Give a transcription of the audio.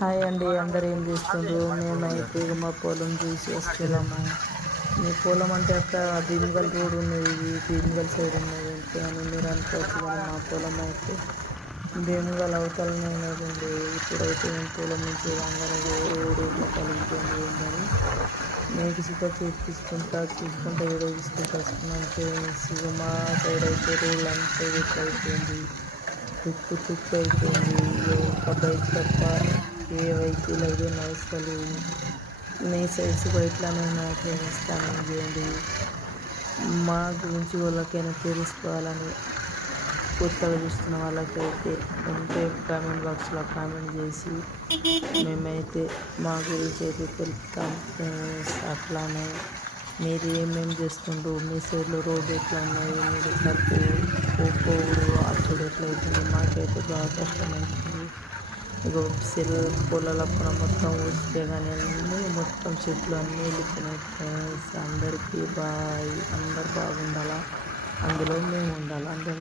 Hi అండి, అందరు ఏం చేస్తుండ్రు? మేమైతే మా పొలం చూసి వస్తున్నాము. మీ పొలం అంటే అక్క భీమగల్ రోడ్ ఉన్నది, ఇది భీమగల్ సైడ్ ఉన్నది అంటే అని మీరు అనుకోవచ్చు. కానీ మా పొలం అయితే భీమగల్ అవతలనే ఉన్నదండి. ఇప్పుడైతే మేము పొలం నుంచి రాగానే రోడ్ ఇట్లా పలిగిపోయింది ఏందని మీకు సుఖ చూసుకుంటా వీడియో తీసుకుంటూ వస్తున్నాం ఫ్రెండ్స్. ఇక మా సైడ్ అయితే రోడ్లు అంతా ఇట్లా అయిపోయింది, తుక్కు అయిపోయింది. ఒక బైక్ తప్ప ఏ వెహికల్ అయితే నడుస్తలేదు. మీ సైడ్స్ కూడా ఇట్లానే ఉన్నాయి ఫ్రెండ్స్. కామెంట్ చేయండి. మా గురించి వాళ్ళకైనా తెలుసుకోవాలని కొత్తగా చూస్తున్న వాళ్ళకైతే ఉంటే కామెంట్ బాక్స్లో కామెంట్ చేసి మేమైతే మా గురించి అయితే తెలుపుతాం ఫ్రెండ్స్. అట్లానే మీరు ఏమేమి చేస్తుండ్రు? మీ సైడ్లో రోడ్డు ఎట్లా ఉన్నాయి? మీరు ఇట్లా పోవుడు అచ్చుడు ఎట్లా అవుతుంది? మాకైతే బాగా కష్టమవుతుంది. ఇక పొలాలప్పుడు మొత్తం ఊసితే కానీ అన్నీ మొత్తం చెట్లు అన్నీ వెళ్ళిపోయినాయి ఫ్రెండ్స్. అందరికీ బాయ్. అందరు బాగుండాలా, అందులో మేము ఉండాలి. అందరూ